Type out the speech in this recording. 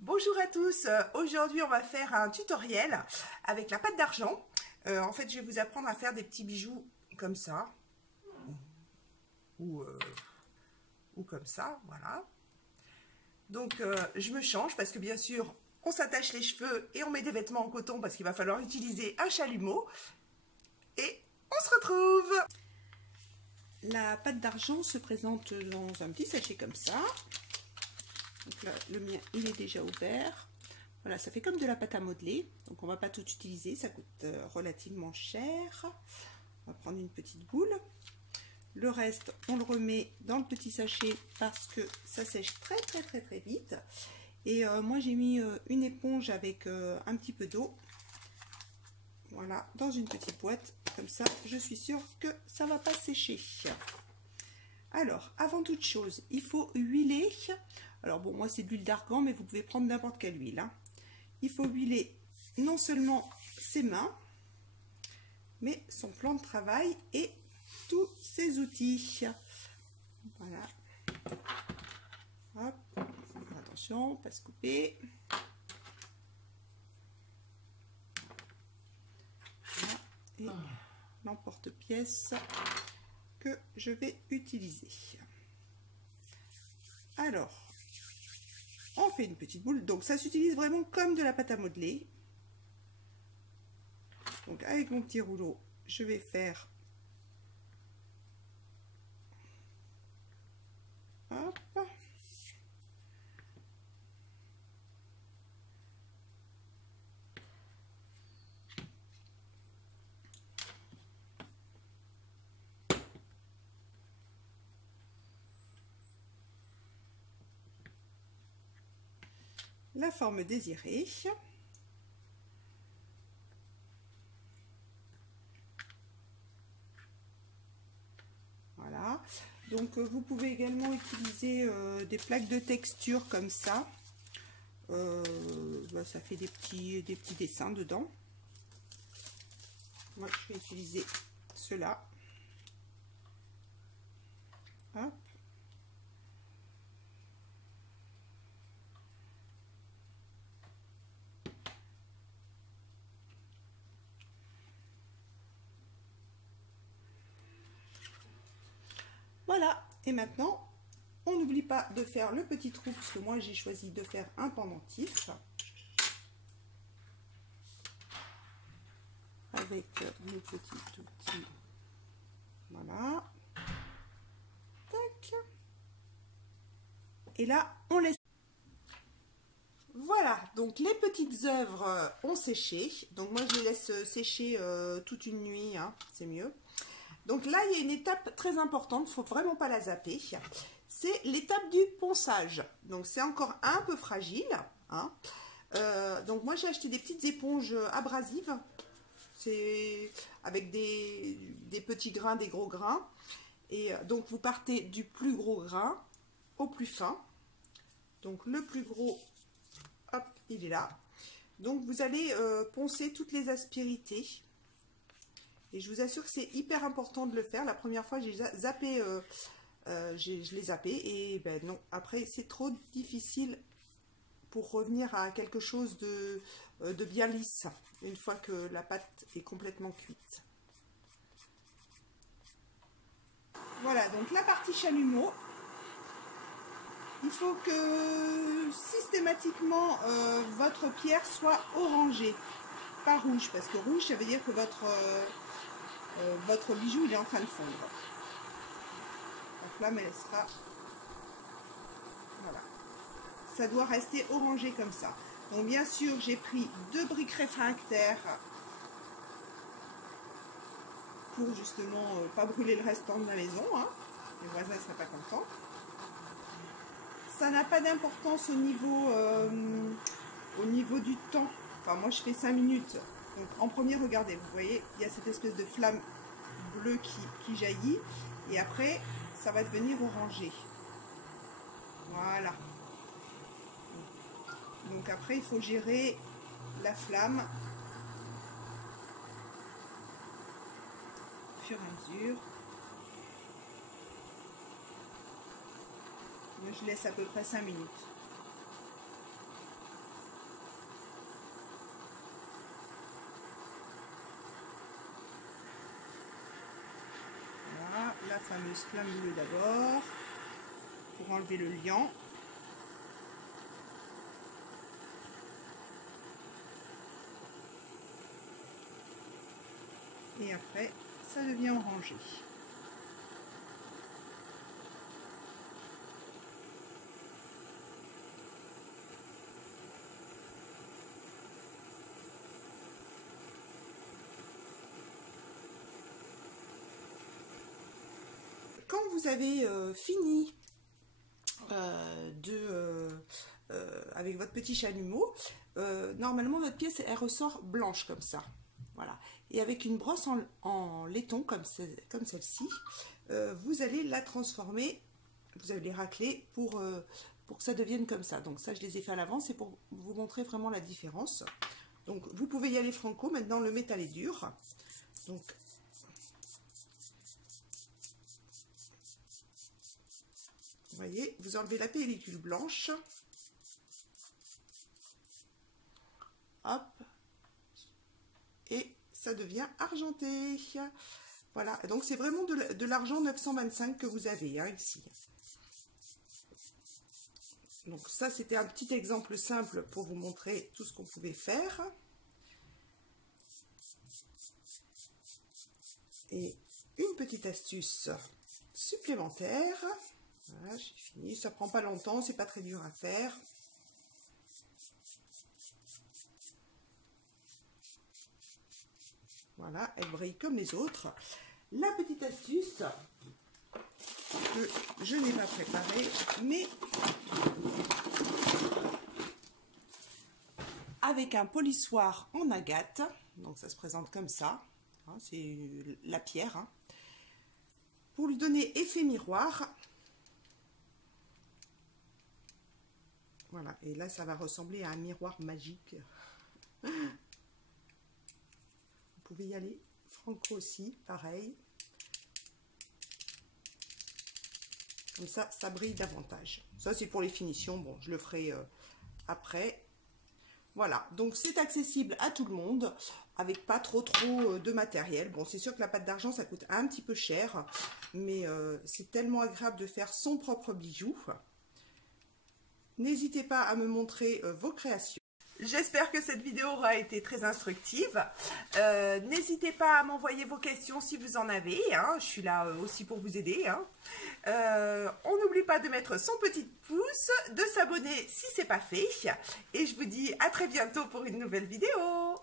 Bonjour à tous, aujourd'hui on va faire un tutoriel avec la pâte d'argent. En fait je vais vous apprendre à faire des petits bijoux comme ça ou, euh, ou comme ça, voilà. Donc je me change parce que bien sûr on s'attache les cheveux et on met des vêtements en coton parce qu'il va falloir utiliser un chalumeau et on se retrouve. La pâte d'argent se présente dans un petit sachet comme ça. Donc là, le mien il est déjà ouvert. Voilà, ça fait comme de la pâte à modeler, donc on va pas tout utiliser, ça coûte relativement cher. On va prendre une petite boule. Le reste, on le remet dans le petit sachet parce que ça sèche très vite. Et moi j'ai mis une éponge avec un petit peu d'eau. Voilà, dans une petite boîte, comme ça je suis sûre que ça va pas sécher. Alors, avant toute chose, il faut huiler. Alors bon, moi c'est de l'huile d'argan, mais vous pouvez prendre n'importe quelle huile, hein. Il faut huiler non seulement ses mains, mais son plan de travail et tous ses outils. Voilà. Hop. Attention, pas se couper. Voilà. Et l'emporte-pièce que je vais utiliser. Alors, on fait une petite boule. Donc ça s'utilise vraiment comme de la pâte à modeler. Donc avec mon petit rouleau, je vais faire hop. La forme désirée. Voilà. Donc vous pouvez également utiliser des plaques de texture comme ça. Ça fait des petits dessins dedans. Moi je vais utiliser cela. Hop. Voilà, et maintenant, on n'oublie pas de faire le petit trou, parce que moi j'ai choisi de faire un pendentif. Avec le petit outil. Voilà. Tac. Et là, on laisse. Voilà, donc les petites œuvres ont séché. Donc moi je les laisse sécher toute une nuit, hein, c'est mieux. Donc là, il y a une étape très importante, il ne faut vraiment pas la zapper. C'est l'étape du ponçage. Donc c'est encore un peu fragile, hein. Donc moi j'ai acheté des petites éponges abrasives. C'est avec des petits grains, des gros grains. Et donc vous partez du plus gros grain au plus fin. Donc le plus gros, hop, il est là. Donc vous allez poncer toutes les aspérités. Et je vous assure que c'est hyper important de le faire. La première fois, j'ai zappé, je l'ai zappé. Et ben non, après, c'est trop difficile pour revenir à quelque chose de bien lisse, une fois que la pâte est complètement cuite. Voilà, donc la partie chalumeau. Il faut que systématiquement votre pierre soit orangée, pas rouge, parce que rouge, ça veut dire que votre bijou il est en train de fondre. La flamme elle sera, voilà, ça doit rester orangé comme ça. Donc bien sûr j'ai pris 2 briques réfractaires pour justement pas brûler le restant de la maison, hein. Les voisins ne seraient pas contents. Ça n'a pas d'importance au niveau du temps. Enfin moi je fais 5 minutes. Donc en premier, regardez, vous voyez, il y a cette espèce de flamme bleue qui jaillit. Et après, ça va devenir orangé. Voilà. Donc après, il faut gérer la flamme au fur et à mesure. Moi, je laisse à peu près 5 minutes. fameuse flamme bleue d'abord, pour enlever le liant. Et après, ça devient orangé. Quand vous avez fini avec votre petit chalumeau, normalement votre pièce elle ressort blanche comme ça. Voilà. Et avec une brosse en laiton comme celle-ci, vous allez la transformer, vous allez les racler pour que ça devienne comme ça. Donc ça je les ai fait à l'avance, c'est pour vous montrer vraiment la différence. Donc vous pouvez y aller franco, maintenant le métal est dur. Donc vous voyez, vous enlevez la pellicule blanche. Hop. Et ça devient argenté. Voilà, donc c'est vraiment de l'argent 925 que vous avez hein, ici. Donc ça, c'était un petit exemple simple pour vous montrer tout ce qu'on pouvait faire. Et une petite astuce supplémentaire. Voilà, j'ai fini. Ça prend pas longtemps, c'est pas très dur à faire. Voilà, elle brille comme les autres. La petite astuce que je n'ai pas préparée, mais avec un polissoir en agate. Donc ça se présente comme ça. Hein, c'est la pierre. Hein, pour lui donner effet miroir. Voilà, et là ça va ressembler à un miroir magique. Vous pouvez y aller, franco aussi, pareil. Comme ça, ça brille davantage. Ça c'est pour les finitions, bon je le ferai après. Voilà, donc c'est accessible à tout le monde, avec pas trop de matériel. Bon, c'est sûr que la pâte d'argent ça coûte un petit peu cher, mais c'est tellement agréable de faire son propre bijou. N'hésitez pas à me montrer vos créations. J'espère que cette vidéo aura été très instructive. N'hésitez pas à m'envoyer vos questions si vous en avez. Hein. Je suis là aussi pour vous aider. Hein. On n'oublie pas de mettre son petit pouce, de s'abonner si ce n'est pas fait. Et je vous dis à très bientôt pour une nouvelle vidéo.